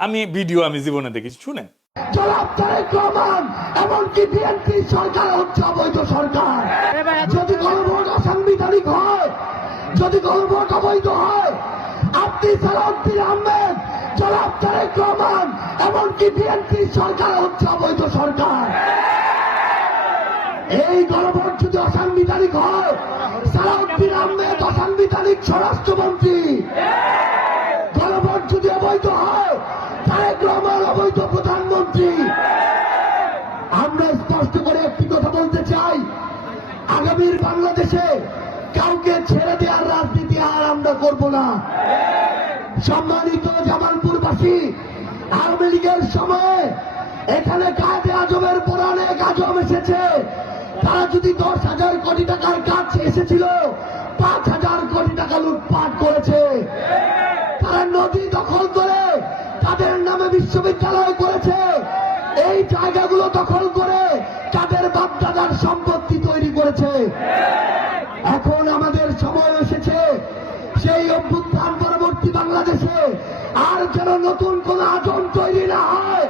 আমি ভিডিও আমি জীবনে দেখেছি, শুনেন। জনাব তারেক রহমান এমনকি বিএনপি সরকার হচ্ছে অবৈধ সরকার। যদি গণভোট অসাংবিধানিক হয়, যদি গণভোট অবৈধ হয়, আপনি সালাউদ্দিন আহমেদ, জনাব তারেক রহমান এমনকি বিএনপি সরকার হচ্ছে অবৈধ সরকার। এই গণভোট যদি অসাংবিধানিক হয়, সালাউদ্দিন আহমেদ অসাংবিধানিক স্বরাষ্ট্রমন্ত্রী। গণভোট যদি অবৈধ হয়, তারেক রহমান অবৈধ প্রধানমন্ত্রী। আমরা স্পষ্ট করে একটি কথা বলতে চাই, আগামীর বাংলাদেশে কাউকে ছেড়ে দেওয়ার রাজনীতি আর আমরা করব না। সম্মানিত জামালপুরবাসী, আওয়ামী লীগের সময়ে এখানে কায়েদে আজমের পর অনেক আজম এসেছে। তারা যদি 10,000 কোটি টাকার কাজ এসেছিল, 5,000 কোটি টাকা লুটপাট করেছে। তারা নদী দখল করে তাদের নামে বিশ্ববিদ্যালয় করেছে। এই জায়গাগুলো দখল করে তাদের বাপদাদার সম্পত্তি তৈরি করেছে। এখন আমাদের সময় এসেছে সেই অভ্যুত্থান পরবর্তী বাংলাদেশে আর যেন নতুন কোন আজম তৈরি না হয়।